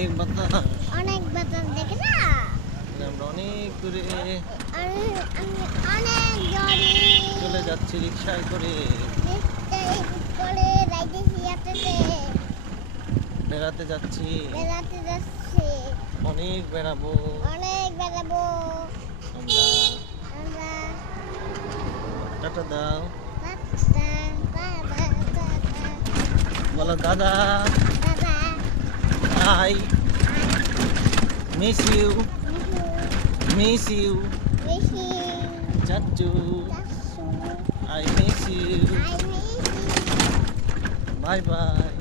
অনেক বাতাস। অনেক বাতাস দেখে না আমরা অনেক দূরে আমি অনেক জোরে চলে যাচ্ছি রিক্সায় করে। করে রাইতেছি হাঁটতে বেড়াতে যাচ্ছি, বেড়াতে যাচ্ছি অনেক বেড়াবো অনেক বেড়াবো আমরা। আমরা টাটা দাও, দাদা বলো দাদা। দাদা I miss you, miss you বেশি চাচু। চাচ্ছু I miss you, I miss bye by.